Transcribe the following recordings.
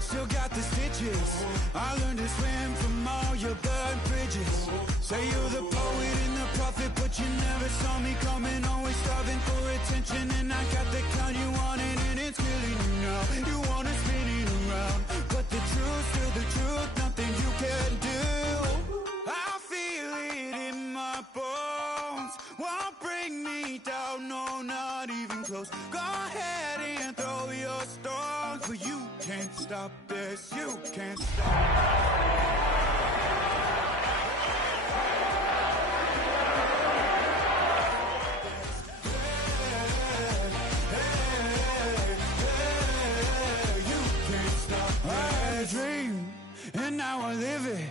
Still got the stitches. I learned to swim from all your burnt bridges. Say you're the poet and the prophet, but you never saw me coming. Always starving for attention, and I got the kind you wanted, and it's killing you now. You wanna spin it around, but the truth's still the truth. Nothing you can do. I feel it in my bones. Won't bring me down, no, not even close. Go ahead and throw your stones, but you can't stop this. You can't stop. And now I live it.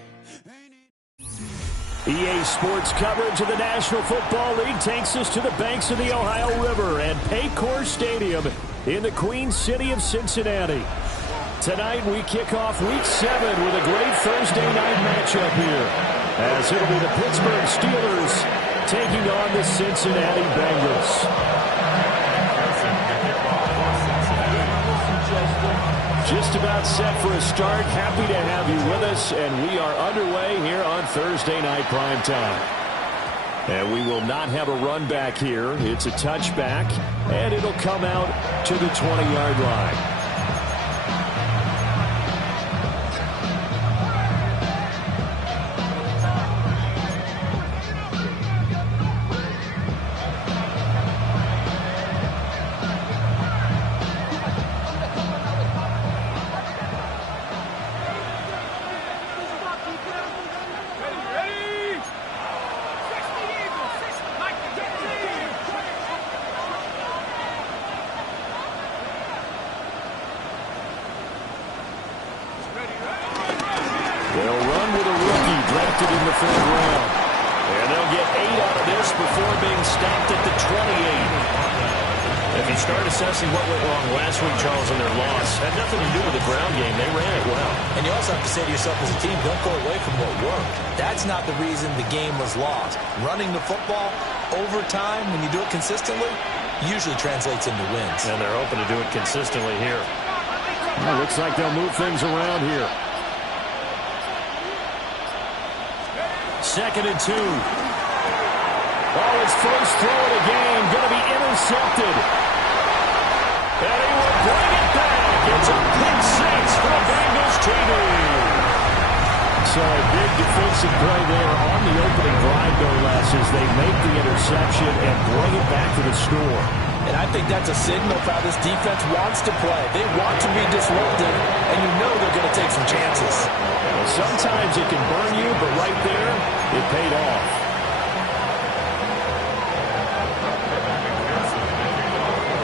EA Sports coverage of the National Football League takes us to the banks of the Ohio River and Paycor Stadium in the Queen City of Cincinnati. Tonight we kick off Week 7 with a great Thursday night matchup here, as it'll be the Pittsburgh Steelers taking on the Cincinnati Bengals. Just about set for a start. Happy to have you with us, and we are underway here on Thursday Night Primetime. And we will not have a run back here. It's a touchback, and it'll come out to the 20-yard line. Not the reason the game was lost. Running the football over time, when you do it consistently, usually translates into wins. And they're open to do it consistently here. Well, looks like they'll move things around here. 2nd and 2. Oh, his first throw of the game going to be intercepted. And he will bring it back. It's a pick six for the Bengals TV. So a big defensive play there on the opening drive, no less, as they make the interception and bring it back to the score. And I think that's a signal for how this defense wants to play. They want to be disruptive, and you know they're going to take some chances. Well, sometimes it can burn you, but right there, it paid off.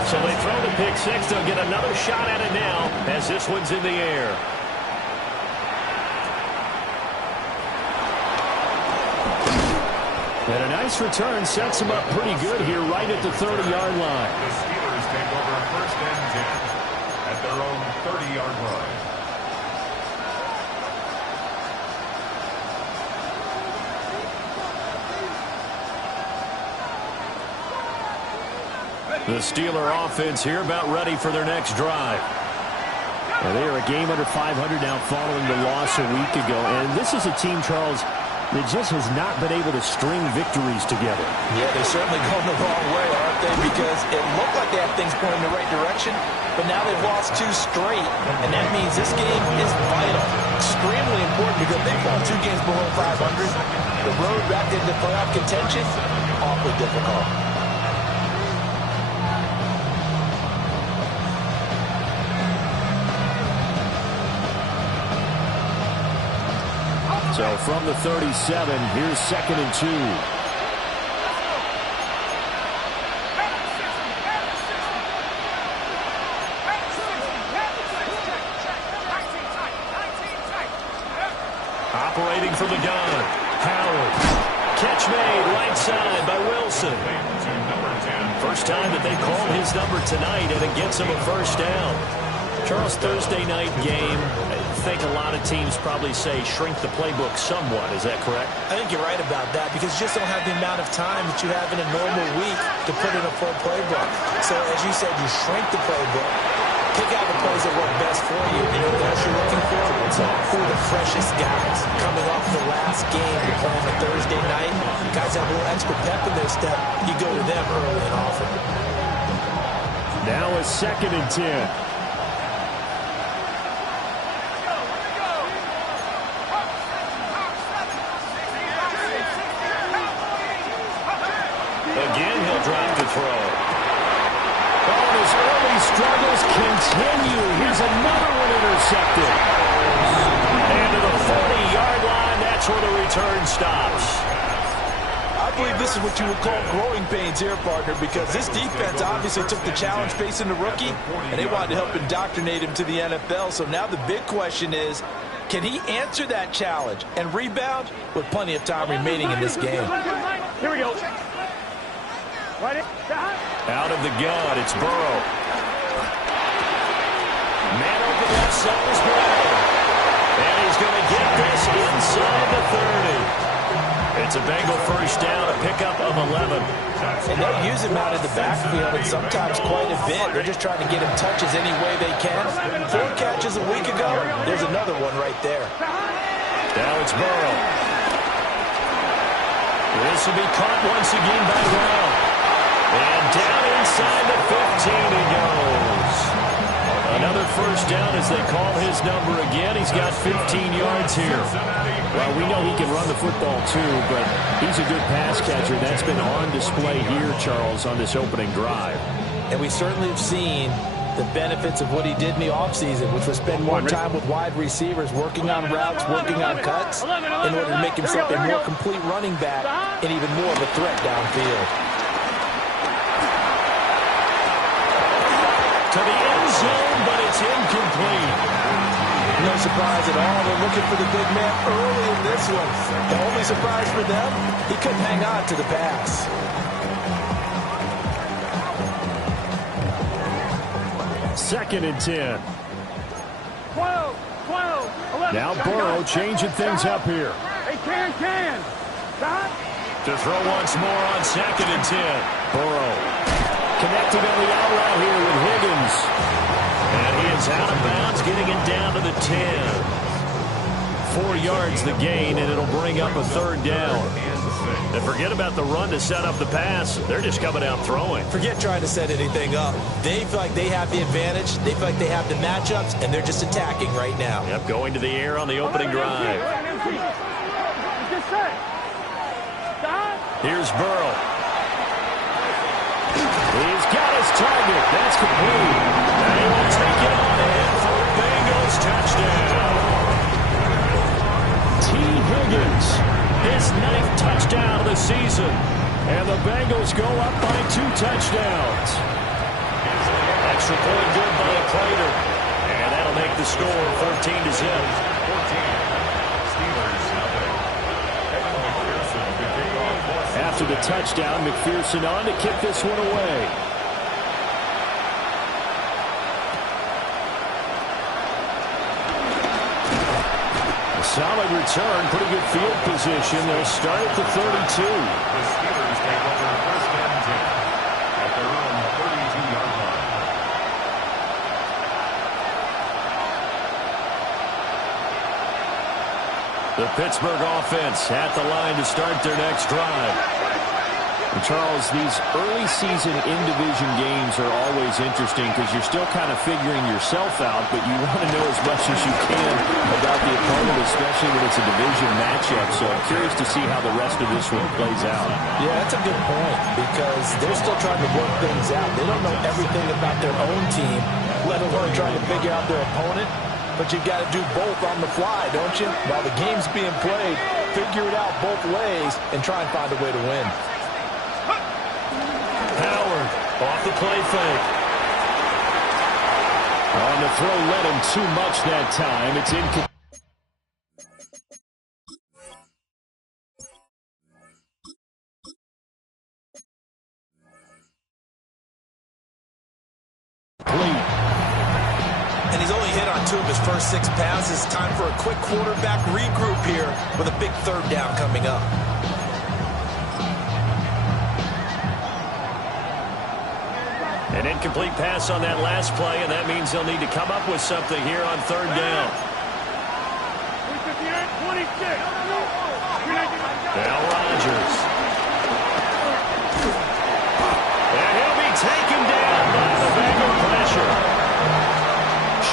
So they throw the pick six. They'll get another shot at it now as this one's in the air. And a nice return sets them up pretty good here right at the 30-yard line. The Steelers take over 1st and 10 at their own 30-yard line. The Steeler offense here about ready for their next drive. Well, they are a game under 500 now following the loss a week ago. And this is a team, Charles, that just has not been able to string victories together. Yeah, they're certainly going the wrong way, aren't they? Because it looked like they have things going in the right direction, but now they've lost 2 straight, and that means this game is vital. Extremely important because they've won 2 games below 500. The road back into playoff contention, awfully difficult. So from the 37, here's 2nd and 2. Operating from the gun, Howard. Catch made right side by Wilson. First time that they called his number tonight, and it gets him a first down. Charles, Thursday night game, think a lot of teams probably say shrink the playbook somewhat. Is that correct? I think you're right about that because you just don't have the amount of time that you have in a normal week to put in a full playbook. So, as you said, you shrink the playbook, pick out the plays that work best for you. You know what else you're looking for? Who are the freshest guys coming off the last game to play on a Thursday night? Guys have a little extra pep in their step. You go to them early and often. Now a 2nd and 10. Again, he'll drop the throw. Oh, his early struggles continue. Here's another one intercepted. And to the 40-yard line, that's where the return stops. I believe this is what you would call growing pains here, partner, because this defense obviously took the challenge facing the rookie, and they wanted to help indoctrinate him to the NFL. So now the big question is, can he answer that challenge and rebound with plenty of time remaining in this game? Here we go. Out of the gun, it's Burrow. Man over left side is Burrow. And he's going to get this inside the 30. It's a Bengal first down, a pickup of 11. And they'll use him out of the backfield, and sometimes quite a bit. They're just trying to get him touches any way they can. 4 catches a week ago. There's another one right there. Now it's Burrow. This will be caught once again by Brown. And down inside the 15 he goes. Another first down as they call his number again. He's got 15 yards here. Well, we know he can run the football too, but he's a good pass catcher. That's been on display here, Charles, on this opening drive. And we certainly have seen the benefits of what he did in the offseason, which was spend more time with wide receivers, working on routes, working on cuts, in order to make himself a more complete running back and even more of a threat downfield. To the end zone, but it's incomplete. No surprise at all. They're looking for the big man early in this one. The only surprise for them, he couldn't hang on to the pass. Second and 10. 12, 11. Now Burrow changing things up here. Hey, can. Stop. To throw once more on 2nd and 10. Burrow connected on the out route here with Higgins. And he is out of bounds, getting it down to the 10. 4 yards the gain, and it'll bring up a 3rd down. And forget about the run to set up the pass. They're just coming out throwing. Forget trying to set anything up. They feel like they have the advantage. They feel like they have the matchups, and they're just attacking right now. Yep, going to the air on the opening drive. Here's Burrow. He's got his target. That's complete. And he will take it on in for a Bengals touchdown. T. Higgins, his 9th touchdown of the season. And the Bengals go up by 2 touchdowns. Extra point good by Prater. And that'll make the score 14-0. After the touchdown, McPherson on to kick this one away. A solid return, pretty good field position. They'll start at the 32. The Steelers take over 1st and 10 at their own 32-yard line. The Pittsburgh offense at the line to start their next drive. And Charles, these early season in-division games are always interesting because you're still kind of figuring yourself out, but you want to know as much as you can about the opponent, especially when it's a division matchup. So I'm curious to see how the rest of this one plays out. Yeah, that's a good point because they're still trying to work things out. They don't know everything about their own team, let alone trying to figure out their opponent. But you've got to do both on the fly, don't you? While the game's being played, figure it out both ways and try and find a way to win. Howard off the play fake. On the throw, led him too much that time. It's incomplete. And he's only hit on 2 of his first 6 passes. Time for a quick quarterback regroup here with a big 3rd down coming up. An incomplete pass on that last play, and that means they'll need to come up with something here on 3rd down. Now Rodgers. And he'll be taken down by the Bengal pressure.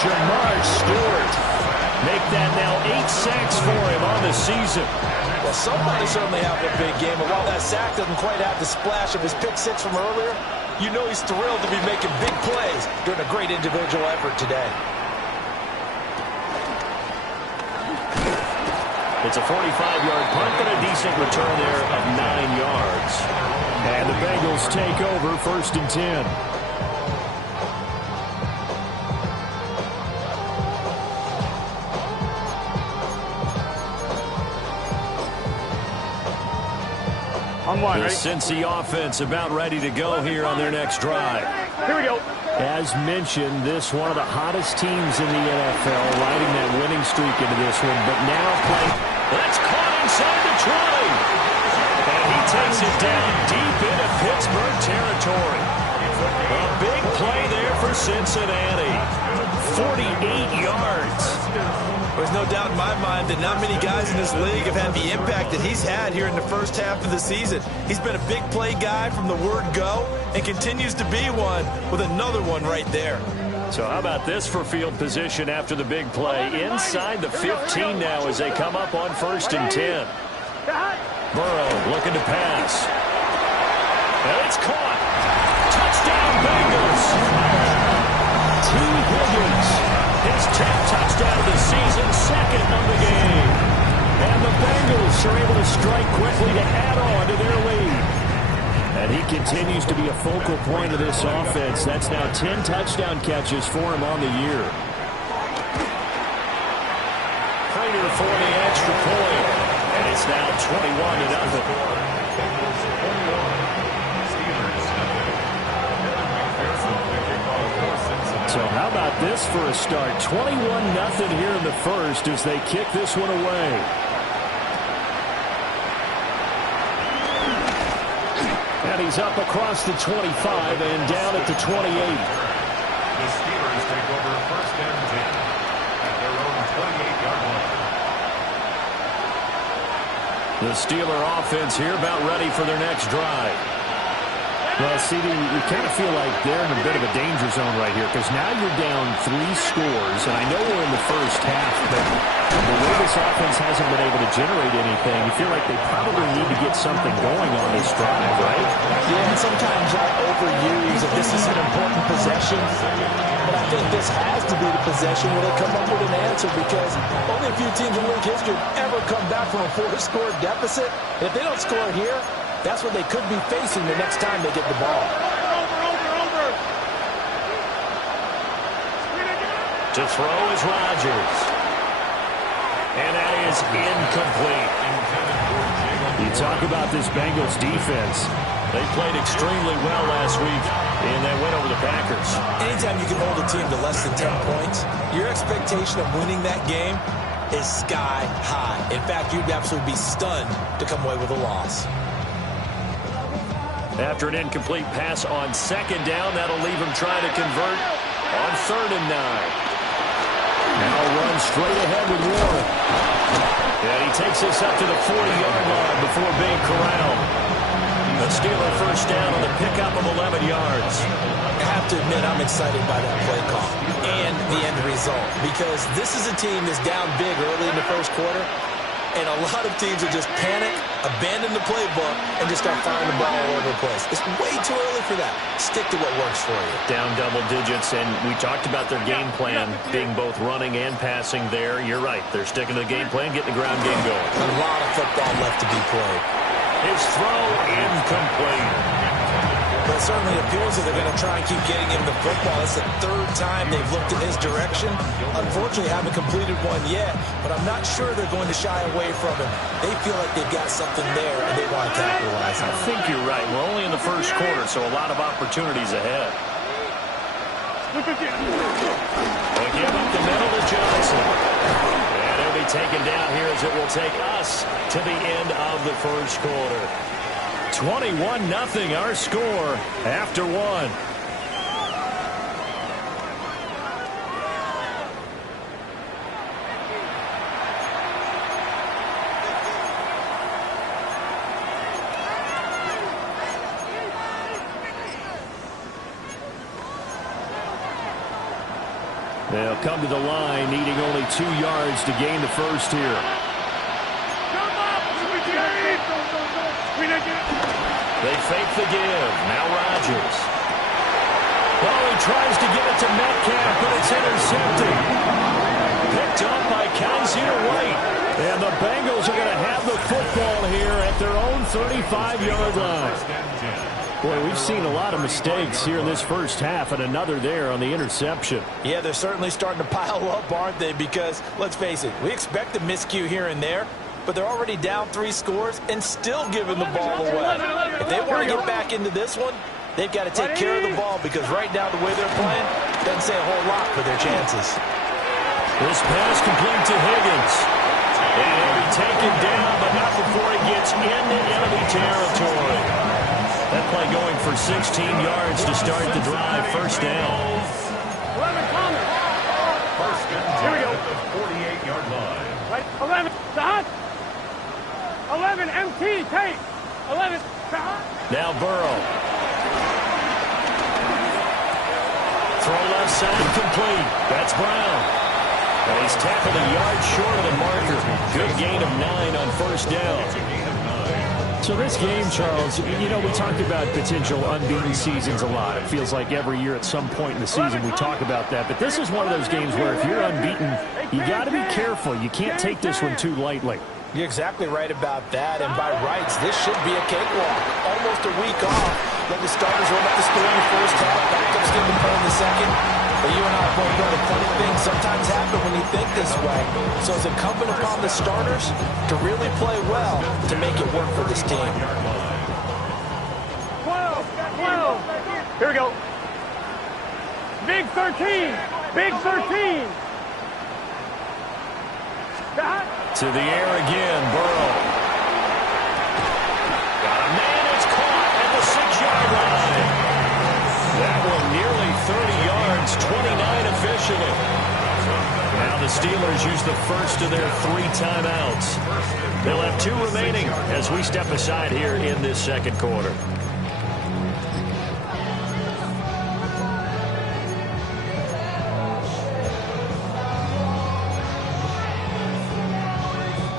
Shamar Stewart. Make that now 8 sacks for him on the season. Well, somebody certainly having a big game, and while that sack doesn't quite have the splash of his pick 6 from earlier, you know he's thrilled to be making big plays during a great individual effort today. It's a 45-yard punt and a decent return there of 9 yards. And the Bengals take over 1st and 10. The Cincy offense about ready to go here on their next drive. Here we go. As mentioned, this one of the hottest teams in the NFL, riding that winning streak into this one, but now playing. That's caught inside the 20. And he takes it down deep into Pittsburgh territory. A big play there for Cincinnati. 48 yards. There's no doubt in my mind that not many guys in this league have had the impact that he's had here in the first half of the season. He's been a big play guy from the word go and continues to be one with another one right there. So how about this for field position after the big play? Inside the 15 now as they come up on 1st and 10. Burrow looking to pass. And it's caught. Touchdown Bengals. T. Higgins. His 10th touchdown of the season, 2nd of the game. And the Bengals are able to strike quickly to add on to their lead. And he continues to be a focal point of this offense. That's now 10 touchdown catches for him on the year. Prater for the extra point. And it's now 21-0. So how about this for a start? 21-0 here in the first as they kick this one away. And he's up across the 25 and down at the 28. The Steelers take over 1st and 10 at their own 28-yard line. The Steeler offense here about ready for their next drive. Well, CD, you kind of feel like they're in a bit of a danger zone right here because now you're down 3 scores, and I know we're in the first half, but the way this offense hasn't been able to generate anything, you feel like they probably need to get something going on this drive, right? Yeah, and sometimes I overuse that this is an important possession, but I think this has to be the possession where they come up with an answer because only a few teams in league history have ever come back from a 4-score deficit. And if they don't score here, that's what they could be facing the next time they get the ball. To throw is Rodgers. And that is incomplete. You talk about this Bengals defense. They played extremely well last week in that win over the Packers. Anytime you can hold a team to less than 10 points, your expectation of winning that game is sky high. In fact, you'd absolutely be stunned to come away with a loss. After an incomplete pass on 2nd down, that'll leave him trying to convert on 3rd and 9. Now run straight ahead with Warren. And he takes this up to the 40-yard line before being corralled. A Steeler first down on the pickup of 11 yards. I have to admit I'm excited by that play call and the end result because this is a team that's down big early in the first quarter. And a lot of teams will just panic, abandon the playbook, and just start firing the ball all over the place. It's way too early for that. Stick to what works for you. Down double digits, and we talked about their game plan being both running and passing there. You're right. They're sticking to the game plan, getting the ground game going. A lot of football left to be played. His throw incomplete. But it certainly appears that they're going to try and keep getting him the football. It's the 3rd time they've looked in his direction. Unfortunately, haven't completed one yet, but I'm not sure they're going to shy away from him. They feel like they've got something there, and they want to capitalize on it. I think you're right. We're only in the first quarter, so a lot of opportunities ahead. They give up the middle to Johnson. And he'll be taken down here as it will take us to the end of the first quarter. 21-0 our score after one. They'll come to the line, needing only 2 yards to gain the first here. They fake the give. Now Rodgers. Oh, he tries to give it to Metcalf, but it's intercepted. Picked up by Kaiser White. And the Bengals are going to have the football here at their own 35-yard line. Boy, we've seen a lot of mistakes here in this first half, and another there on the interception. Yeah, they're certainly starting to pile up, aren't they? Because, let's face it, we expect a miscue here and there, but they're already down 3 scores and still giving the ball away. If they want to get back into this one, they've got to take care of the ball, because right now the way they're playing doesn't say a whole lot for their chances. This pass complete to Higgins. And he'll be taken down, but not before he gets into enemy territory. That play going for 16 yards to start the drive. First down. 11 Thomas. First and 10 Here we go. at the 48-yard line. Right. 11 Dot. 11 MT take. 11 Dot. Now Burrow. Throw left side complete. That's Brown. And he's tackled a yard short of the marker. Good gain of 9 on first down. So this game, Charles, you know, we talked about potential unbeaten seasons a lot. It feels like every year at some point in the season we talk about that. But this is one of those games where if you're unbeaten, you got to be careful. You can't take this one too lightly. You're exactly right about that. And by rights, this should be a cakewalk. Almost a week off. Let the starters run up the score in the first half. Backups get the play in the second. But you and I are both know that funny things sometimes happen when you think this way. So it's incumbent upon the starters to really play well to make it work for this team. 12. Here we go. Big 13. Big 13. Dot. To the air again, Burrow. Got a man, it's caught at the 6-yard line. That one nearly 30 yards, 29 officially. Now the Steelers use the first of their 3 timeouts. They'll have 2 remaining as we step aside here in this second quarter.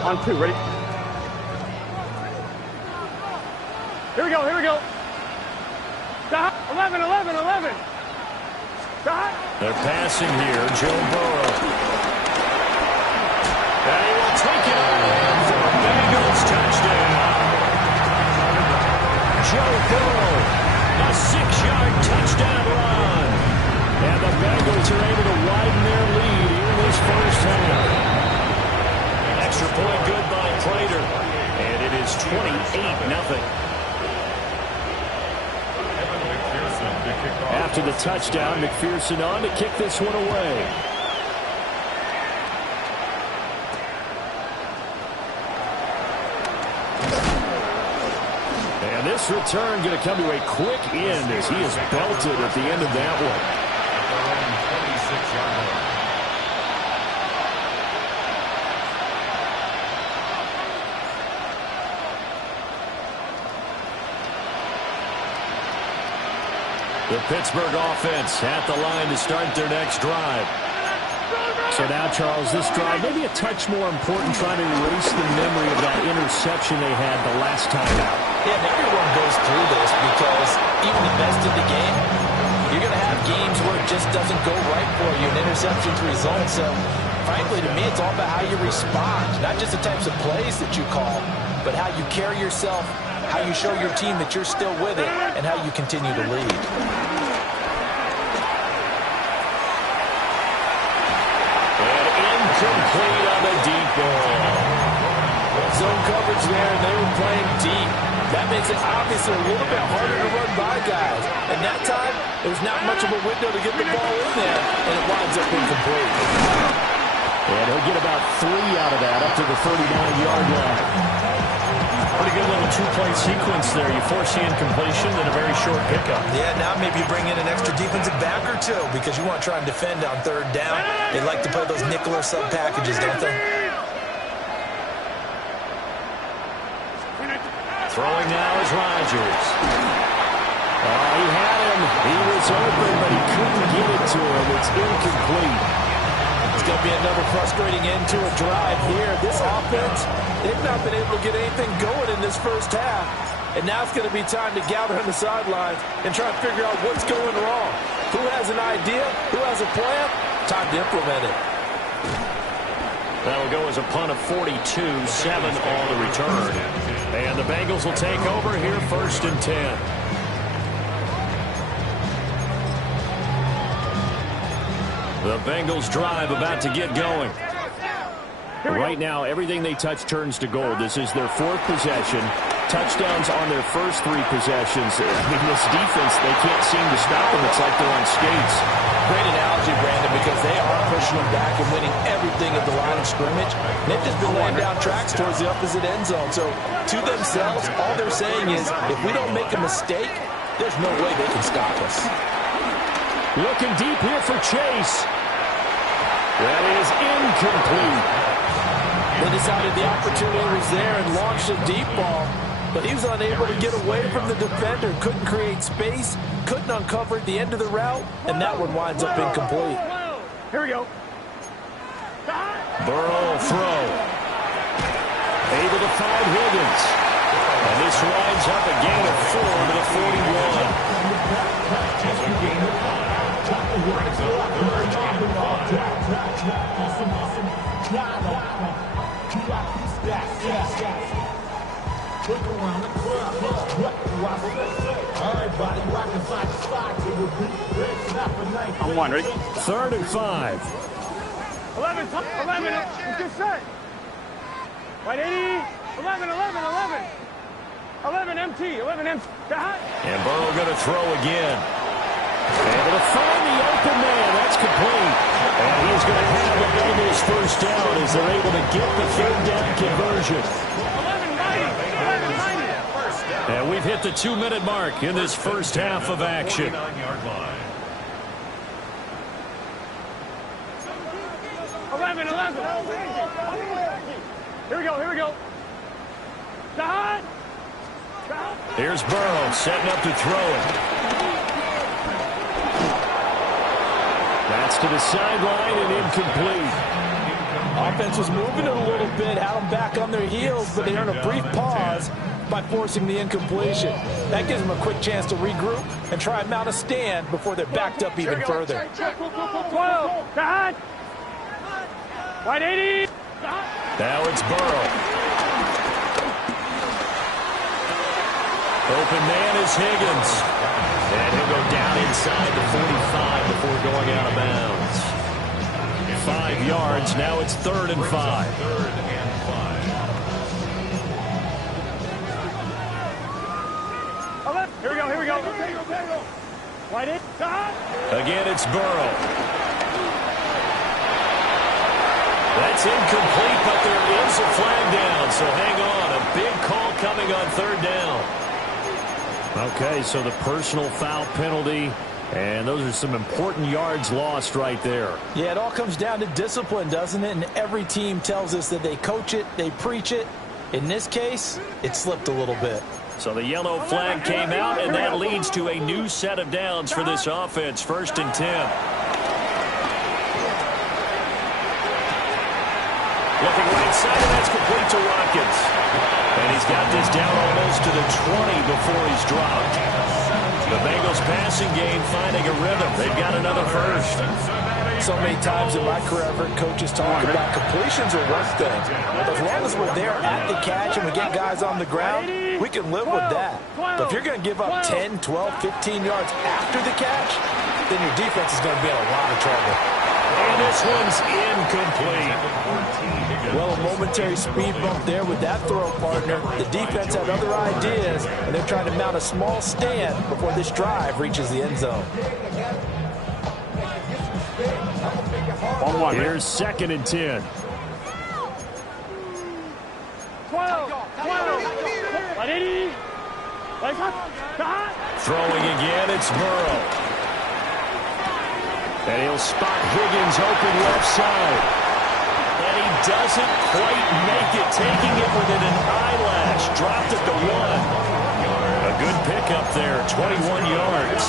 On 2, ready? Here we go, here we go. Dot. 11, 11, 11. Dot. They're passing here, Joe Burrow. And he will take it on for a Bengals touchdown. Joe Burrow, a 6-yard touchdown run. And the Bengals are able to widen their lead in this first half. Extra point good by Prater. And it is 28-0. After the touchdown, McPherson on to kick this one away. And this return going to come to a quick end as he is belted at the end of that one. The Pittsburgh offense at the line to start their next drive. So now, Charles, this drive maybe a touch more important, trying to erase the memory of that interception they had the last time out. Yeah, and everyone goes through this because even the best in the game, you're going to have games where it just doesn't go right for you, and interceptions result. So, frankly, to me, it's all about how you respond, not just the types of plays that you call, but how you carry yourself, how you show your team that you're still with it, and how you continue to lead. Complete on the deep ball. Zone coverage there, and they were playing deep. That makes it obviously a little bit harder to run by guys. And that time, there's not much of a window to get the ball in there, and it winds up incomplete. And he'll get about 3 out of that, up to the 39-yard line. Pretty good little two-play sequence there. You force the incompletion, then a very short pickup. Yeah, now maybe you bring in an extra defensive back or two because you want to try and defend on third down. They like to play those nickel or sub packages, don't they? Throwing now is Rodgers. Oh, he had him. He was open, but he couldn't get it to him. It's incomplete. It's going to be another frustrating end to a drive here. This offense, they've not been able to get anything going in this first half. And now it's going to be time to gather on the sidelines and try to figure out what's going wrong. Who has an idea? Who has a plan? Time to implement it. That'll go as a punt of 42, 7 all to return. And the Bengals will take over here, 1st and 10. The Bengals drive about to get going. Right now, everything they touch turns to gold. This is their 4th possession. Touchdowns on their first 3 possessions. I mean, this defense, they can't seem to stop them. It's like they're on skates. Great analogy, Brandon, because they are pushing them back and winning everything at the line of scrimmage. They've just been laying down tracks towards the opposite end zone. So, to themselves, all they're saying is, if we don't make a mistake, there's no way they can stop us. Looking deep here for Chase. That is incomplete. They decided the opportunity was there and launched a deep ball, but he was unable to get away from the defender, couldn't create space, couldn't uncover the end of the route, and that one winds up incomplete. Here we go. Burrow throw. Able to find Higgins. And this winds up a gain of 4 to the 41. I'm one, ready? 3rd and 5. 11, it's just set. Right, 80, 11, empty. And Burrow going to throw again. Able to find the open man. That's complete. And he's going to have the Bengals first down as they're able to get the 3rd down conversion. 11-90. And we've hit the 2-minute mark in this first half of action. Here we go. Here's Burrow setting up to throw it. That's to the sideline and incomplete. Offense was moving it a little bit, had them back on their heels, but they earned a brief pause by forcing the incompletion. That gives them a quick chance to regroup and try and mount a stand before they're backed up even further. 12, Right, 80. Now it's Burrow. Open man is Higgins. And he'll go down inside the 45 before going out of bounds. 5 yards. Now it's 3rd and 5. Here we go. Right in. Again, it's Burrow. That's incomplete, but there is a flag down, so hang on. A big call coming on 3rd down. Okay, so the personal foul penalty, and those are some important yards lost right there. Yeah, it all comes down to discipline, doesn't it? And every team tells us that they coach it, they preach it. In this case, it slipped a little bit. So the yellow flag came out, and that leads to a new set of downs for this offense. 1st and 10. Looking right side, and that's complete to Watkins. And he's got this down almost to the 20 before he's dropped. The Bengals passing game finding a rhythm. They've got another first. So many times in my career, I've heard coaches talk about completions are one thing. As long as we're there at the catch and we get guys on the ground, we can live with that. But if you're going to give up 10, 12, 15 yards after the catch, then your defense is going to be in a lot of trouble. And this one's incomplete. Well, a moment momentary speed bump there with that throw partner. The defense had other ideas, and they're trying to mount a small stand before this drive reaches the end zone. Here's 2nd and 10. 12. Throwing again, it's Burrow. And he'll spot Higgins open left side. And he doesn't quite make it, taking it within an eyelash. Dropped at the 1. A good pickup there, 21 yards.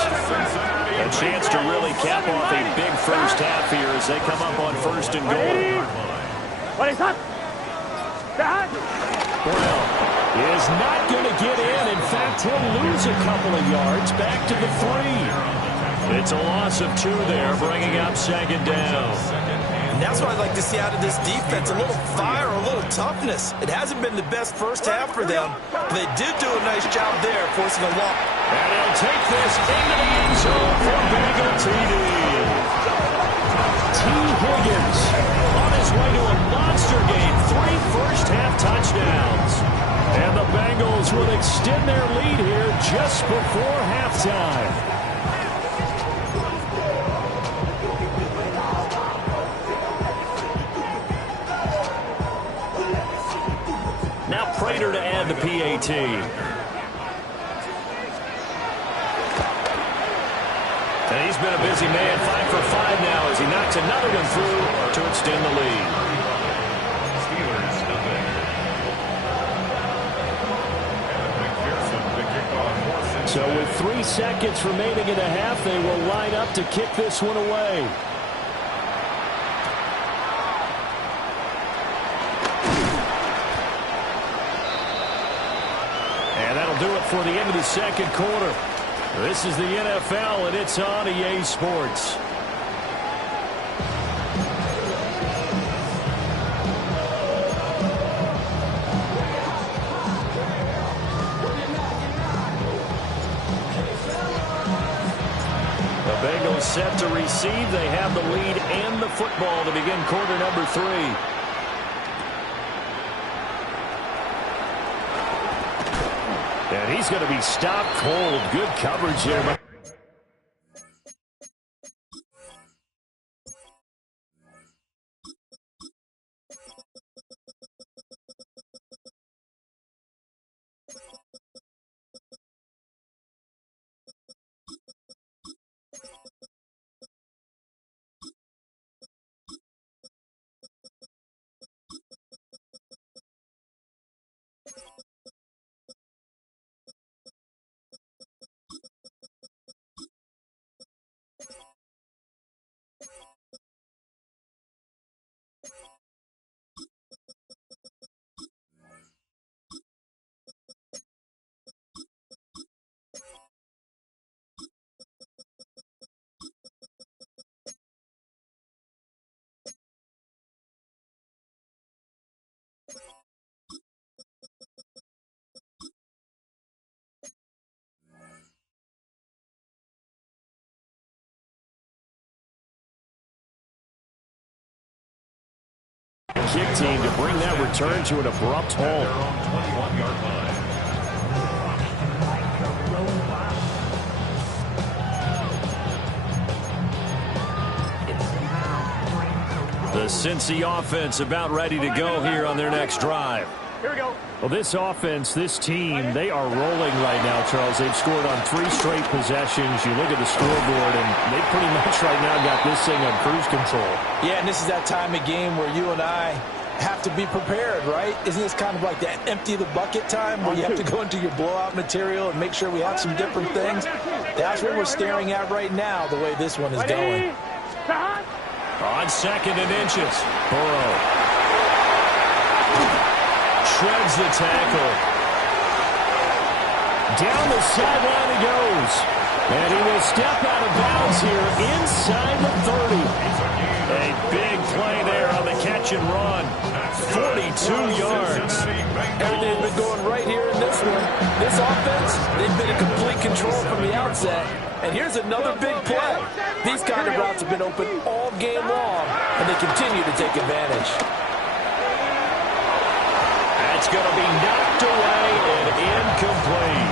A chance to really cap off a big first half here as they come up on 1st and goal. Brown is not going to get in. In fact, he'll lose a couple of yards back to the 3. It's a loss of 2 there, bringing up 2nd down. And that's what I'd like to see out of this defense, a little fire, a little toughness. It hasn't been the best first half for them, but they did do a nice job there, forcing a loss. And he'll take this into the end zone for Bengal TD. T. Higgins on his way to a monster game, 3 first-half touchdowns. And the Bengals will extend their lead here just before halftime. Now Prater to add the PAT. And he's been a busy man, 5 for 5 now as he knocks another one through to extend the lead. Steelers nothing. So with 3 seconds remaining in the half, they will line up to kick this one away. And that'll do it for the end of the 2nd quarter. This is the NFL, and it's on EA Sports. The Bengals set to receive. They have the lead and the football to begin quarter number 3. And he's going to be stopped cold. Good coverage there. Kick team to bring that return to an abrupt halt. On 21-yard line. The Cincy offense about ready to go here on their next drive. Here we go. Well, this offense, this team, they are rolling right now, Charles. They've scored on 3 straight possessions. You look at the scoreboard, and they pretty much right now got this thing on cruise control. Yeah, and this is that time of game where you and I have to be prepared, right? Isn't this kind of like that empty the bucket time where you have to go into your blowout material and make sure we have some different things? That's what we're staring at right now, the way this one is going. On 2nd and inches, Burrow shreds the tackle. Down the sideline he goes. And he will step out of bounds here inside the 30. A big play there on the catch and run. 42 yards. Everything's been going right here in this one. This offense, they've been in complete control from the outset. And here's another big play. These kind of routes have been open all game long, and they continue to take advantage. going to be knocked away and incomplete.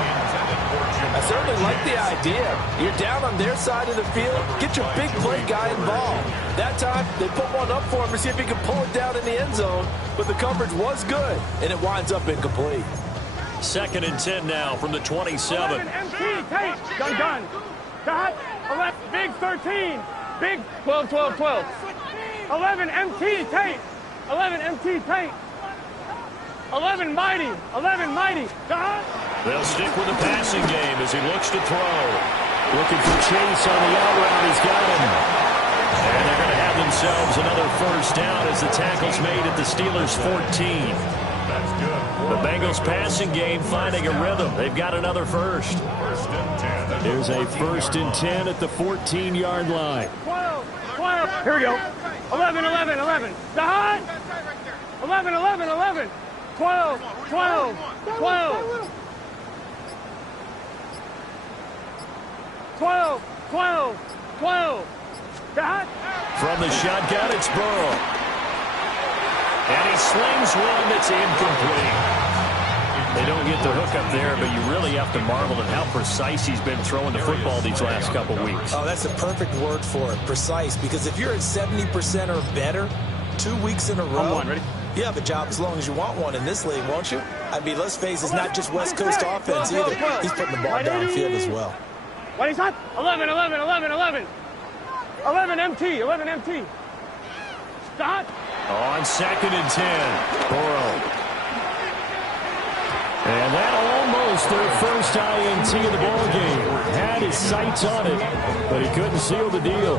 I certainly like the idea. You're down on their side of the field. Get your big play guy involved. That time, they put one up for him to see if he can pull it down in the end zone. But the coverage was good, and it winds up incomplete. 2nd and 10 now from the 27. 11 MT, Tate. Gun. Dot. 11, big 13. Big 12. 11 MT, Tate. 11 MT, Tate. 11 mighty. Dot. They'll stick with the passing game as he looks to throw. Looking for Chase on the out route. He's got him. And they're going to have themselves another first down as the tackle's made at the Steelers' 14. That's good. The Bengals passing game finding a rhythm. They've got another first. First and 10. There's a 1st and 10 at the 14-yard line. 12. Here we go. 11. Dot. 11. 12. 12. Dot. From the shotgun, it's Burrow. And he slings one that's incomplete. They don't get the hook up there, but you really have to marvel at how precise he's been throwing the football these last couple weeks. Oh, that's the perfect word for it, precise. Because if you're at 70% or better 2 weeks in a row, Ready? you have a job as long as you want one in this league, won't you? I mean, let's face it, it's not just West Coast offense either. He's putting the ball downfield as well. What is that? 11. 11 MT. Dot. On 2nd and 10, Burrow. And that almost their first INT of the ball game. Had his sights on it, but he couldn't seal the deal.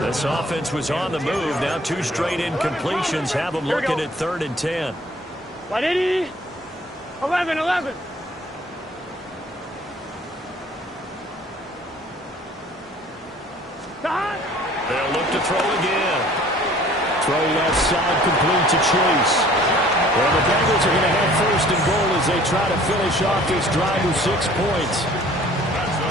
This offense was on the move. Now 2 straight incompletions have them looking at 3rd and 10. What 80? 11. Dot. They'll look to throw again. Throw left side complete to Chase. Well, the Bengals are going to have 1st and goal as they try to finish off this drive with 6 points.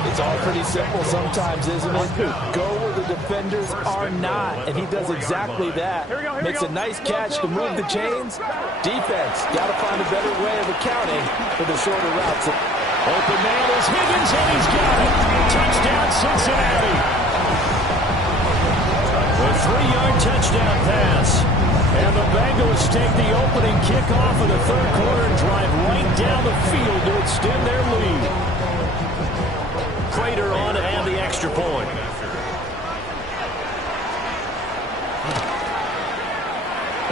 It's all pretty simple sometimes, isn't it? Go where the defenders are not, and he does exactly that. Makes a nice catch to move the chains. Defense, got to find a better way of accounting for the shorter routes. Open man is Higgins, and he's got it. Touchdown, Cincinnati. A 3-yard touchdown pass. And the Bengals take the opening kickoff of the 3rd quarter and drive right down the field to extend their lead. Prater on to add the extra point.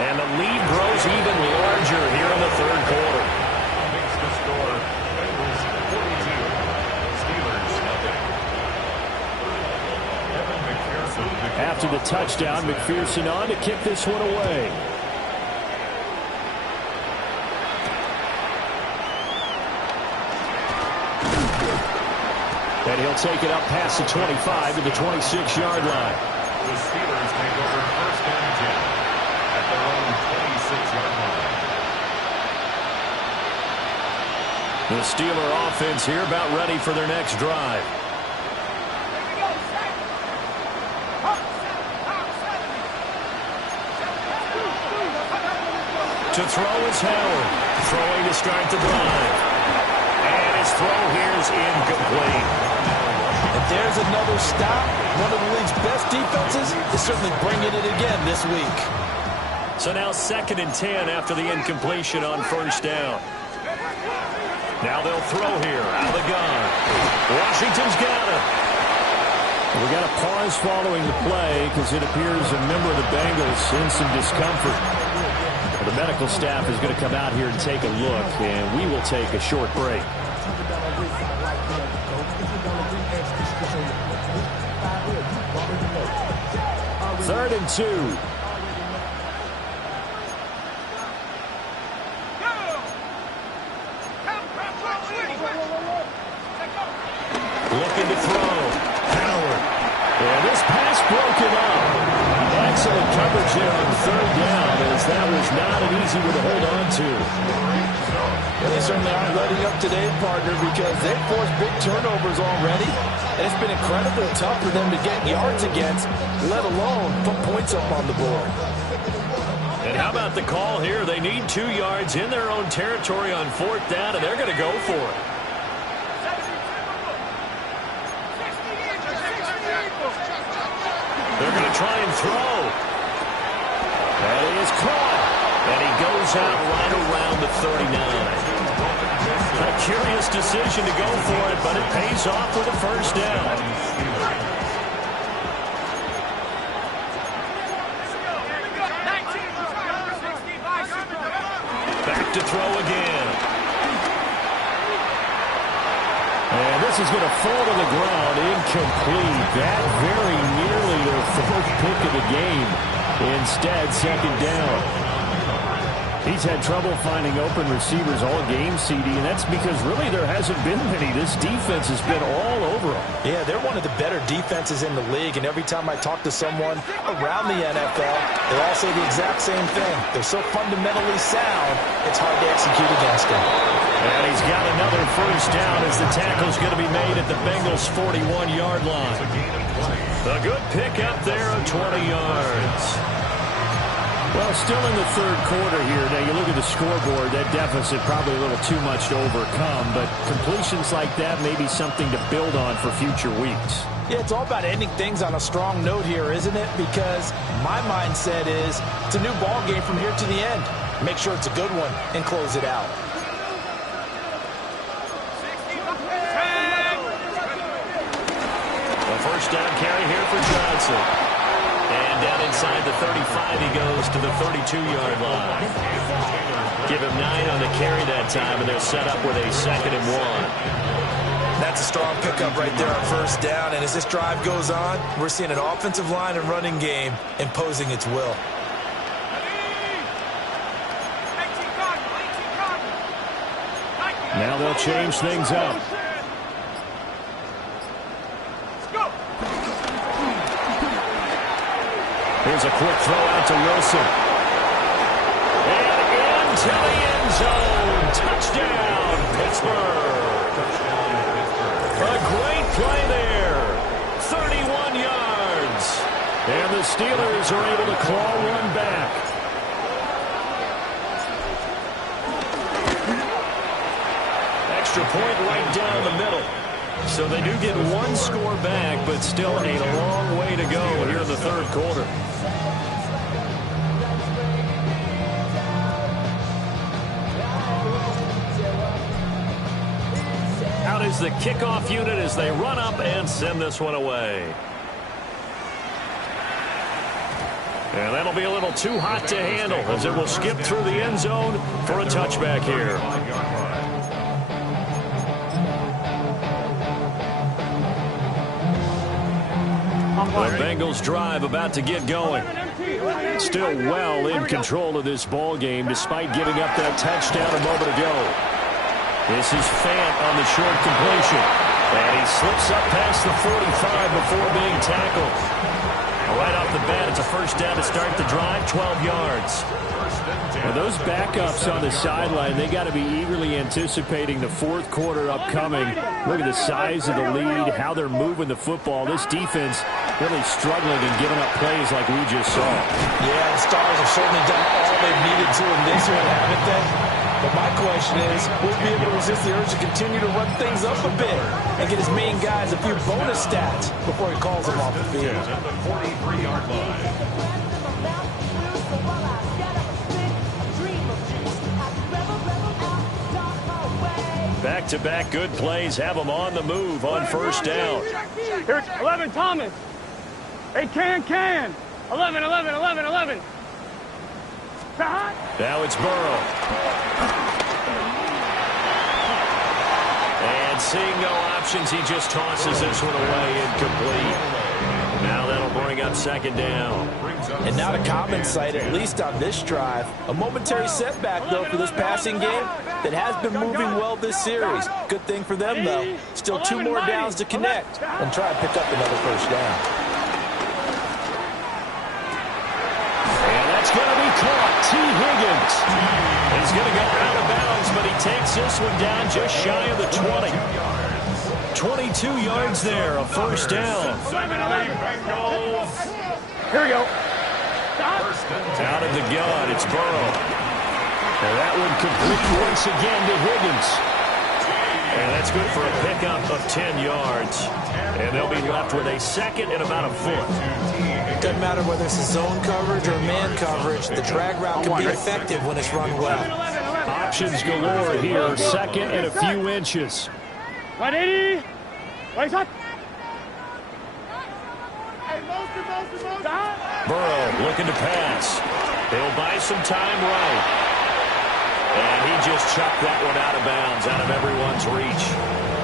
And the lead grows even larger here in the 3rd quarter. Makes the score. Bengals 42. Steelers nothing. Evan McPherson. After the touchdown, McPherson on to kick this one away. And he'll take it up past the 25 to the 26-yard line. The Steelers take over 1st and 10 at their own 26-yard line. The Steeler offense here about ready for their next drive. To throw is Howard. Throwing to start the drive. And his throw here is incomplete. And there's another stop. One of the league's best defenses is certainly bringing it again this week. So now 2nd and 10 after the incompletion on 1st down. Now they'll throw here out of the gun. Washington's got it. We got a pause following the play because it appears a member of the Bengals in some discomfort. The medical staff is going to come out here and take a look, and we will take a short break. Third and 2. Looking to throw. Howard. And this pass broken up. Excellent coverage there on 3rd down, as that was not an easy one to hold on to. And they certainly aren't letting up today, partner, because they've forced big turnovers already. And it's been incredibly tough for them to get yards against, let alone put points up on the board. And how about the call here? They need 2 yards in their own territory on 4th down, and they're going to go for it. They're going to try and throw. That is caught. And he goes out right around the 39. A curious decision to go for it, but it pays off with a first down. Back to throw again. And this is going to fall to the ground, incomplete. That very nearly their 4th pick of the game. Instead, 2nd down. He's had trouble finding open receivers all game, CD, and that's because really there hasn't been many. This defense has been all over them. Yeah, they're one of the better defenses in the league, and every time I talk to someone around the NFL, they all say the exact same thing. They're so fundamentally sound, it's hard to execute against them. And he's got another first down as the tackle's going to be made at the Bengals' 41-yard line. A good pick up there of 20 yards. Well, still in the 3rd quarter here. Now, you look at the scoreboard, that deficit probably a little too much to overcome, but completions like that may be something to build on for future weeks. Yeah, it's all about ending things on a strong note here, isn't it? Because my mindset is it's a new ball game from here to the end. Make sure it's a good one and close it out. A first down carry here for Johnson. And down inside the 35, he goes to the 32-yard line. Give him 9 on the carry that time, and they're set up with a 2nd and 1. That's a strong pickup right there on first down, and as this drive goes on, we're seeing an offensive line and running game imposing its will. Now they'll change things up. Here's a quick throw out to Wilson. And into the end zone. Touchdown, Pittsburgh. A great play there. 31 yards. And the Steelers are able to claw one back. Extra point right down the middle. So they do get 1 score back, but still a long way to go here in the 3rd quarter. Out is the kickoff unit as they run up and send this one away. And that'll be a little too hot to handle as it will skip through the end zone for a touchback here. The Bengals drive about to get going. Still well in control of this ball game despite giving up that touchdown a moment ago. This is Fant on the short completion. And he slips up past the 45 before being tackled. Right off the bat, it's a first down to start the drive, 12 yards. Well, those backups on the sideline, they got to be eagerly anticipating the 4th quarter upcoming. Look at the size of the lead, how they're moving the football. This defense really struggling and giving up plays like we just saw. Yeah, the Stars have certainly done all they've needed to in this one, haven't they? But my question is, will he be able to resist the urge to continue to run things up a bit and get his main guys a few bonus stats before he calls them off the field? At the 43-yard line. Back-to-back good plays have them on the move on first down. Here's 11, Thomas. Hey, can. 11. Now it's Burrow. And seeing no options, he just tosses this one away incomplete. Now that'll bring up 2nd down. And not a common sight, at least on this drive. A momentary setback, though, for this passing game that has been moving well this series. Good thing for them, though. Still 2 more downs to connect and try and pick up another first down. And that's going to be caught. T. Higgins. He's going to go out of bounds, but he takes this one down just shy of the 20. 22 yards there, a first down. Here we go. Out of the gun, it's Burrow. And that one complete once again to Higgins. And that's good for a pickup of 10 yards. And they'll be left with a second and about a foot. Doesn't matter whether it's a zone coverage or man coverage. The drag route can be effective when it's run well. Options galore here. Second and a few inches. 180. Right up. Burrow looking to pass. He'll buy some time right. And he just chucked that one out of bounds, out of everyone's reach.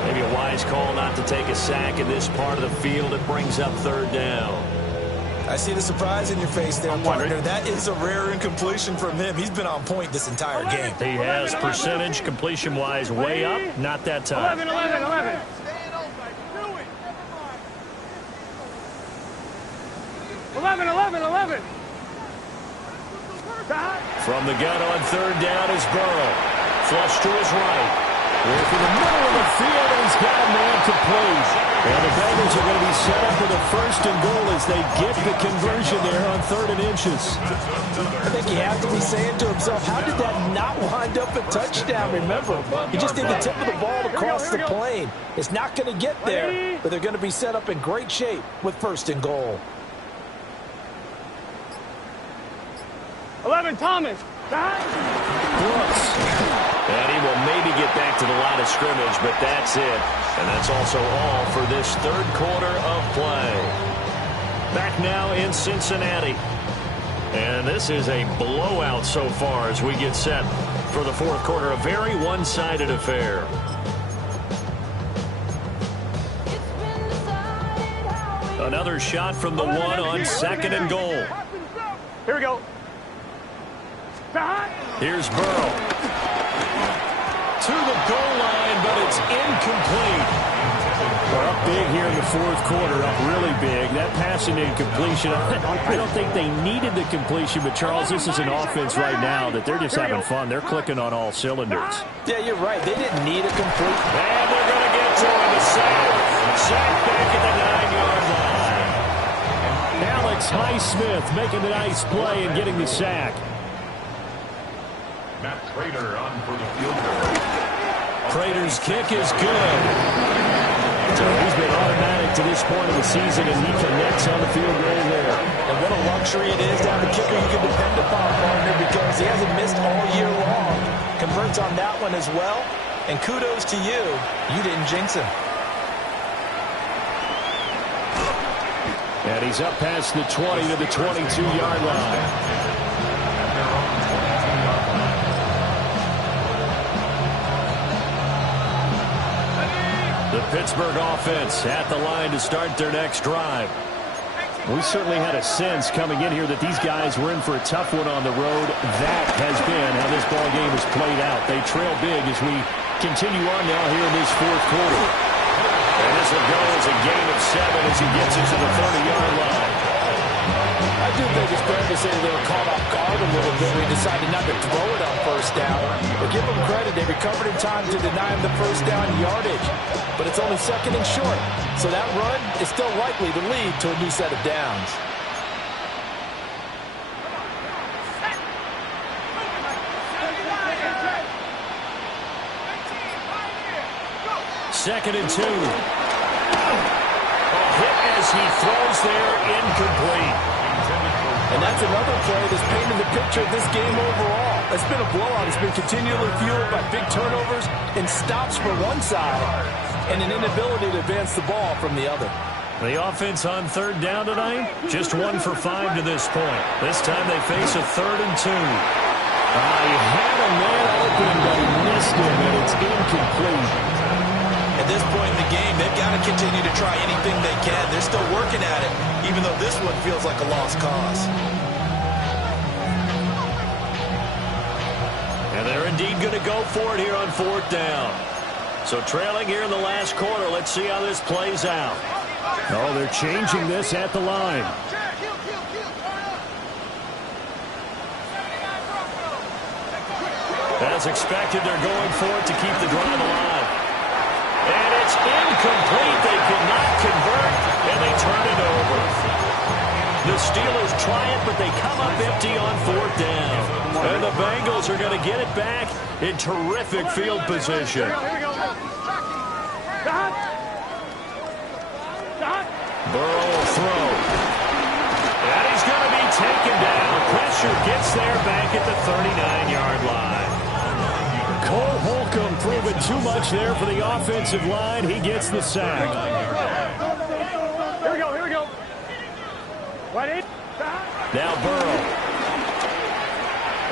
Maybe a wise call not to take a sack in this part of the field. It brings up third down. I see the surprise in your face there, partner. That is a rare incompletion from him. He's been on point this entire game. He has percentage completion-wise way up. Not that time. 11. From the gun on third down is Burrow. Flush to his right. Working the middle of the field, and he's got a man complete. And the Bengals are going to be set up with a first and goal as they get the conversion there on 3rd and inches. I think he has to be saying to himself, how did that not wind up a touchdown? Remember, he just did the tip of the ball across the plane. It's not going to get there, but they're going to be set up in great shape with first and goal. 11, Thomas. Brooks. And he will maybe get back to the line of scrimmage, but that's it. And that's also all for this third quarter of play. Back now in Cincinnati. And this is a blowout so far as we get set for the fourth quarter. A very one-sided affair. Another shot from the one on 2nd and goal. Here we go. Here's Burrow. To the goal line, but it's incomplete. We're up big here in the fourth quarter, up really big. That passing incompletion, I don't think they needed the completion, but Charles, this is an offense right now that they're just having fun. They're clicking on all cylinders. Yeah, you're right. They didn't need a complete. And they're going to get to him. The sack back at the 9-yard line. Alex Highsmith making the nice play and getting the sack. Matt Prater on for the field goal. Prater's kick is good. So he's been automatic to this point of the season, and he connects on the field goal there. And what a luxury it is to have a kicker you can depend upon, partner, because he hasn't missed all year long. Converts on that one as well. And kudos to you. You didn't jinx him. And he's up past the 20 to the 22-yard line. The Pittsburgh offense at the line to start their next drive. We certainly had a sense coming in here that these guys were in for a tough one on the road. That has been how this ball game has played out. They trail big as we continue on now here in this fourth quarter. And this will go as a gain of 7 as he gets into the 30-yard line. I do think it's fair to say they were caught off guard a little bit. We decided not to throw it on first down. But give them credit. They recovered in time to deny him the first down yardage. But it's only 2nd and short. So that run is still likely to lead to a new set of downs. Second and 2. A hit as he throws there, incomplete. And that's another play that's painted the picture of this game overall. It's been a blowout. It's been continually fueled by big turnovers and stops for one side and an inability to advance the ball from the other. The offense on third down tonight, just 1 for 5 to this point. This time they face a 3rd and 2. He had a man open, but he missed him, and it's incomplete. At this point in the game, they've got to continue to try anything they can. They're still working at it, even though this one feels like a lost cause. And they're indeed going to go for it here on 4th down. So trailing here in the last quarter, let's see how this plays out. Oh, they're changing this at the line. As expected, they're going for it to keep the drive alive. And it's incomplete. They could not convert, and they turn it over. The Steelers try it, but they come up empty on 4th down. And the Bengals are going to get it back in terrific field position. Burrow will throw. And he's going to be taken down. Pressure gets there back at the 39-yard line. Cole Holcomb proving too much there for the offensive line. He gets the sack. Here we go. Now Burrow.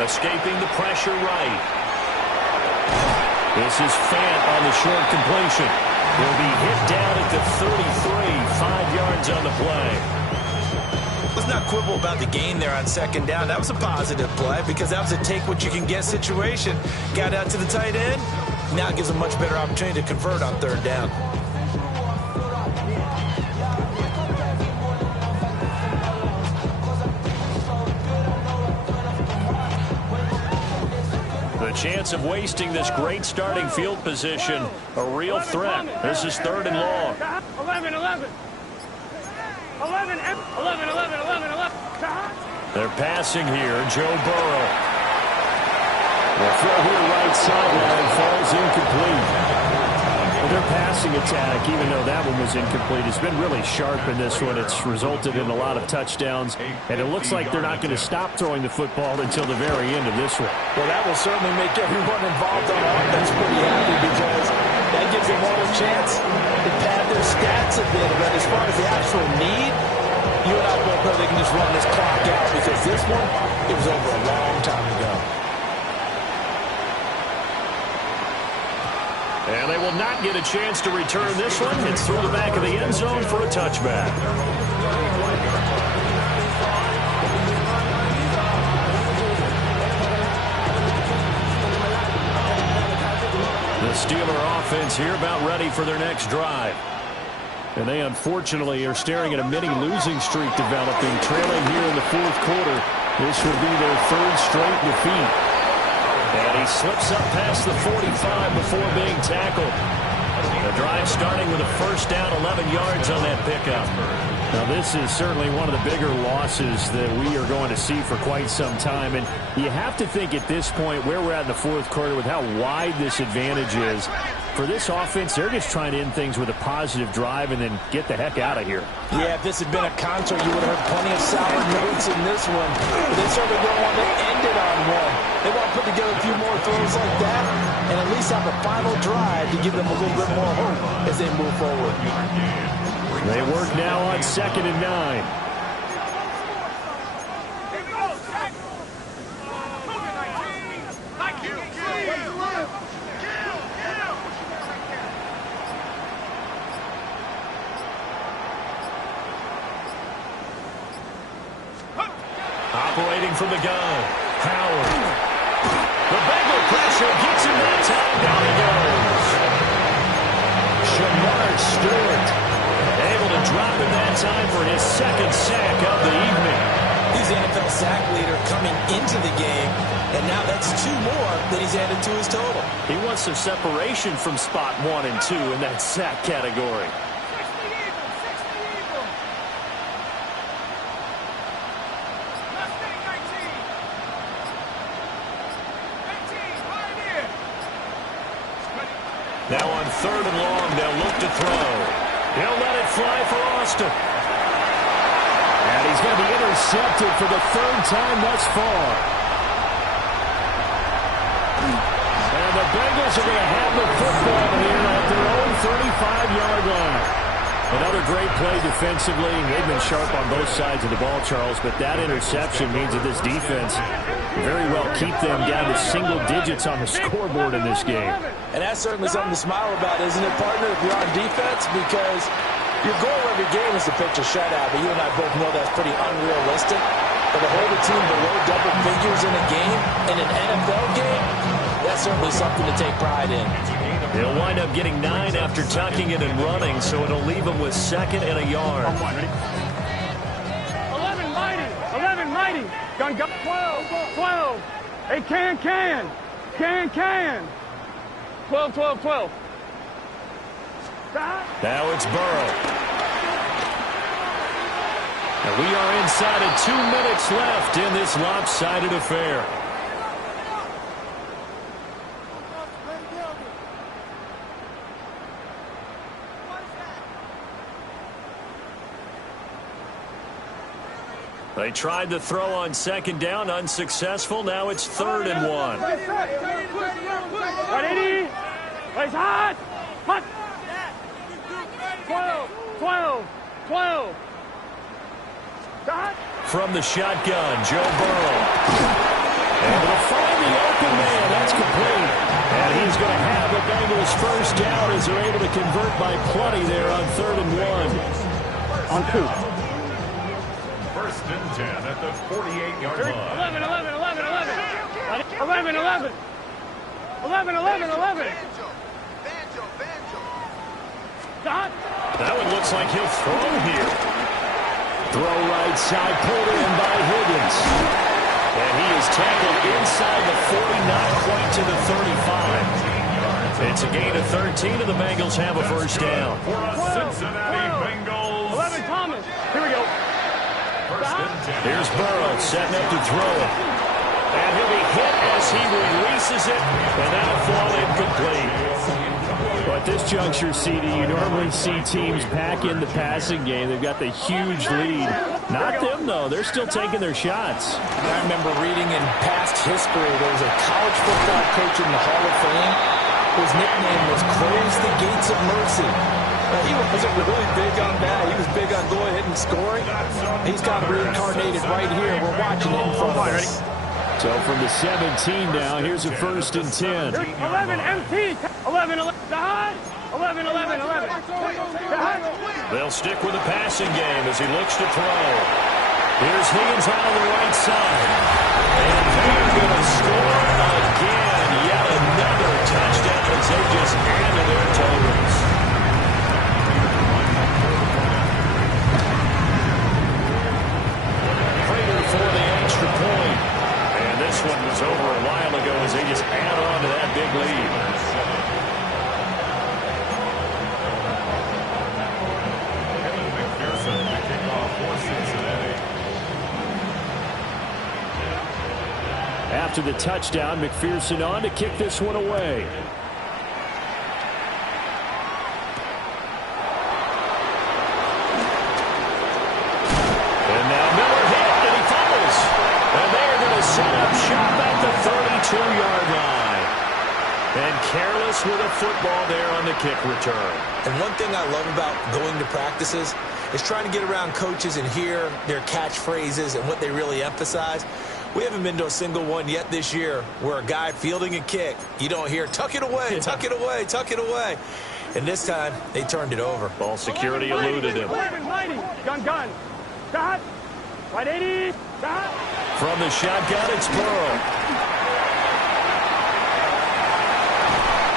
Escaping the pressure right. This is Fant on the short completion. He'll be hit down at the 33, 5 yards on the play. Let's not quibble about the gain there on 2nd down. That was a positive play because that was a take-what-you-can-get situation. Got out to the tight end. Now it gives a much better opportunity to convert on 3rd down. The chance of wasting this great starting field position, a real threat. This is 3rd and long. 11. They're passing here. Joe Burrow. The throw here right sideline falls incomplete. Their passing attack, even though that one was incomplete, has been really sharp in this one. It's resulted in a lot of touchdowns, and it looks like they're not going to stop throwing the football until the very end of this one. Well, that will certainly make everyone involved on offense pretty happy because that gives them all a chance to pad their stats a bit. But as far as the actual need, you and I both know they can just run this clock out because this one, it was over a long time ago. And they will not get a chance to return this one. It's through the back of the end zone for a touchback. The Steeler offense here about ready for their next drive. And they unfortunately are staring at a mini losing streak developing, trailing here in the 4th quarter. This will be their 3rd straight defeat. And he slips up past the 45 before being tackled. The drive starting with a 1st down, 11 yards on that pickup. Now, this is certainly one of the bigger losses that we are going to see for quite some time. And you have to think at this point where we're at in the 4th quarter with how wide this advantage is. For this offense, they're just trying to end things with a positive drive and then get the heck out of here. Yeah, if this had been a concert, you would have heard plenty of sour notes in this one. But they certainly don't want to end it on one. They want to put together a few more throws like that and at least have a final drive to give them a little bit more hope as they move forward. They work now on 2nd and 9. Operating from the gun, Howard. The Bengal pressure gets him that time. Down he goes. Shamar Stewart able to drop him that time for his 2nd sack of the evening. He's the NFL sack leader coming into the game, and now that's 2 more that he's added to his total. He wants some separation from spot 1 and 2 in that sack category. Now on 3rd and long, they'll look to throw. He'll let it fly for Austin. And he's going to be intercepted for the 3rd time thus far. And the Bengals are going to have the football here at their own 35-yard line. Another great play defensively. They've been sharp on both sides of the ball, Charles, but that interception means that this defense very well keep them down to single digits on the scoreboard in this game. And that's certainly something to smile about, isn't it, partner, if you're on defense? Because your goal every game is to pitch a shutout, but you and I both know that's pretty unrealistic. But to hold a team below double figures in a game, in an NFL game, that's certainly something to take pride in. He'll wind up getting 9 after tucking it and running, so it'll leave him with 2nd and a yard. 11 mighty. Gun 12. Hey, can. 12. Now it's Burrow. And we are inside of 2 minutes left in this lopsided affair. They tried to throw on second down, unsuccessful. Now it's 3rd and 1. Right, 80. Raise hot. Hot. 12. From the shotgun, Joe Burrow. Able to find the open man. That's complete. And he's going to have the Bengals first down as they're able to convert by plenty there on 3rd and 1. On 2. 1st and 10 at the 48-yard line. 11. That one looks like he'll throw here. Throw right side, pulled in by Higgins. And he is tackled inside the 40, not quite to the 35. It's a gain of 13, and the Bengals have a first down. For a Cincinnati Bengals. 11, Thomas. Here we go. 1st and 10. Here's Burrow setting up to throw it. And he'll be hit as he releases it, and that'll fall incomplete. But at this juncture, CD, you normally see teams pack in the passing game. They've got the huge lead. Not them, though. They're still taking their shots. I remember reading in past history, there was a college football coach in the Hall of Fame whose nickname was Close the Gates of Mercy. He wasn't really big on that. He was big on going ahead and scoring. He's got reincarnated right here. We're watching it in front of us. So from the 17 now, here's a 1st and 10. 11, MT. 11. They'll stick with the passing game as he looks to throw. Here's Higgins out on the right side. And they're going to score again. Yet another touchdown as they just add to their totals. Prater for the extra point. And this one was over a while ago as they just add on to that big lead. After the touchdown, McPherson on to kick this one away. And now Miller hit, and he fumbles. And they're going to set up shop at the 32-yard line. And careless with a football there on the kick return. And one thing I love about going to practices is trying to get around coaches and hear their catchphrases and what they really emphasize. We haven't been to a single one yet this year where a guy fielding a kick, you don't hear, tuck it away, tuck it away, tuck it away. And this time, they turned it over. Ball security eluded him. Gun. Stop. Right 80. Stop. From the shotgun, it's Burrow.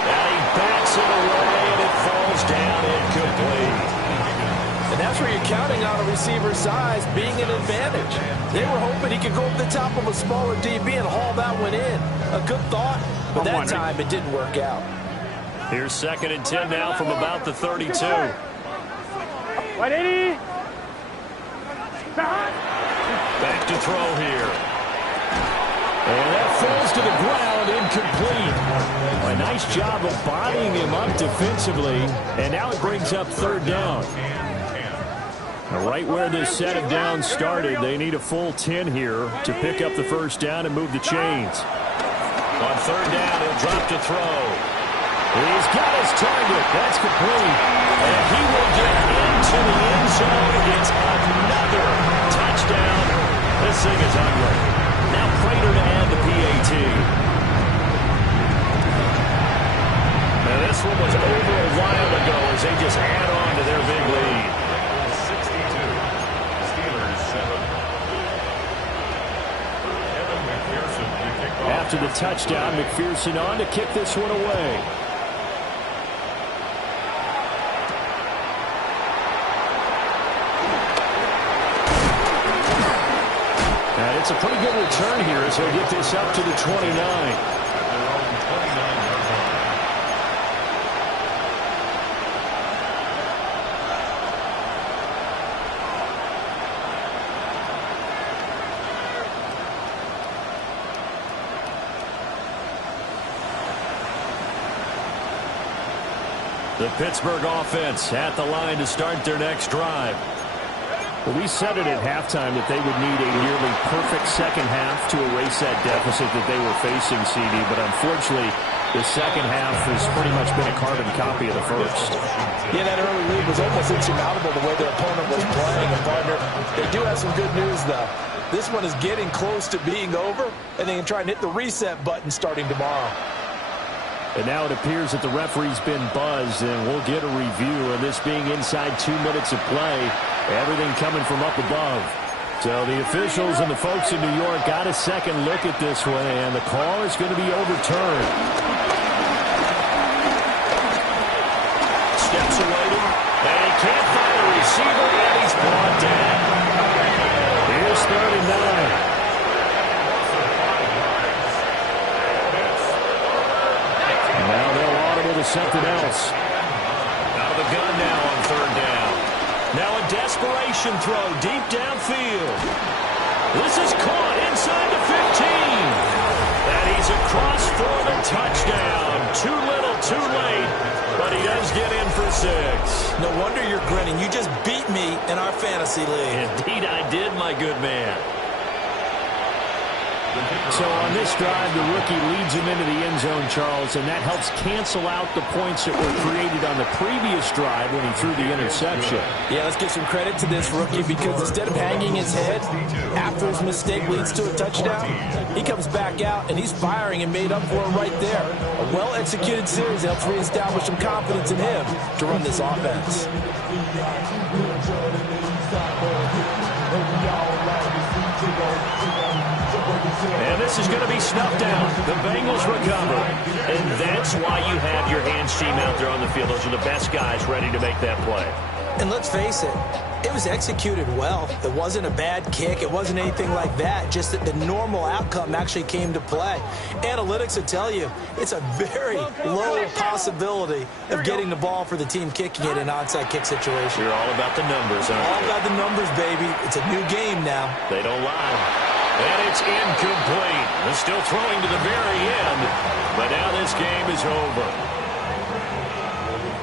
And he backs it away, and it falls down incomplete. And that's where you're counting on a receiver's size being an advantage. They were hoping he could go over the top of a smaller DB and haul that one in. A good thought, but that time it didn't work out. Here's 2nd and 10 now from about the 32. Right 80. Back to throw here. And that falls to the ground, incomplete. A nice job of bodying him up defensively, and now it brings up 3rd down. Right where this set of downs started, they need a full 10 here to pick up the first down and move the chains. On 3rd down, he'll drop to throw. He's got his target. That's complete. And he will get into the end zone. It's another touchdown. This thing is ugly. Now Prater to add the PAT. Now this one was over a while ago as they just add on to their big lead. After the touchdown, McPherson on to kick this one away. And it's a pretty good return here as he'll get this up to the 29. The Pittsburgh offense at the line to start their next drive. Well, we said it at halftime that they would need a nearly perfect second half to erase that deficit that they were facing, CD. But unfortunately, the second half has pretty much been a carbon copy of the first. Yeah, that early lead was almost insurmountable the way their opponent was playing. And, partner, they do have some good news, though. This one is getting close to being over, and they can try and hit the reset button starting tomorrow. And now it appears that the referee's been buzzed, and we'll get a review of this being inside 2 minutes of play. Everything coming from up above. So the officials and the folks in New York got a second look at this one, and the call is going to be overturned. Steps away, and he can't find the receiver, and he's brought down. Here's 39. Now they'll audible to something else. Out of the gun now on third down. Now a desperation throw deep downfield. This is caught inside the 15. And he's across for the touchdown. Too little, too late. But he does get in for 6. No wonder you're grinning. You just beat me in our fantasy league. Indeed I did, my good man. So on this drive, the rookie leads him into the end zone, Charles, and that helps cancel out the points that were created on the previous drive when he threw the interception. Yeah, let's give some credit to this rookie because instead of hanging his head after his mistake leads to a touchdown, he comes back out and he's firing and made up for it right there. A well-executed series helps reestablish some confidence in him to run this offense. And this is going to be snuffed out. The Bengals recover. And that's why you have your hands team out there on the field. Those are the best guys ready to make that play. And let's face it, it was executed well. It wasn't a bad kick. It wasn't anything like that. Just that the normal outcome actually came to play. Analytics will tell you it's a very low possibility of getting the ball for the team kicking it in an onside kick situation. You're all about the numbers, aren't you? All about the numbers, baby. It's a new game now. They don't lie. And it's incomplete. They're still throwing to the very end. But now this game is over.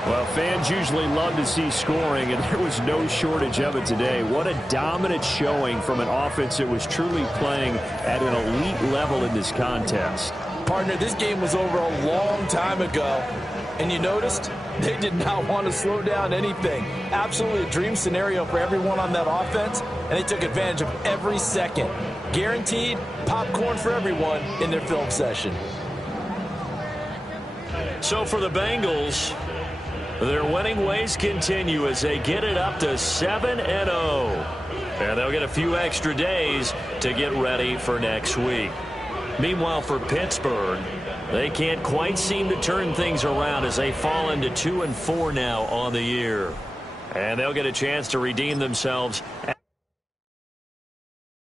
Well, fans usually love to see scoring, and there was no shortage of it today. What a dominant showing from an offense that was truly playing at an elite level in this contest. Partner, this game was over a long time ago. And you noticed they did not want to slow down anything. Absolutely a dream scenario for everyone on that offense, and they took advantage of every second. Guaranteed popcorn for everyone in their film session. So for the Bengals, their winning ways continue as they get it up to 7-0. And they'll get a few extra days to get ready for next week. Meanwhile, for Pittsburgh, they can't quite seem to turn things around as they fall into 2-4 now on the year. And they'll get a chance to redeem themselves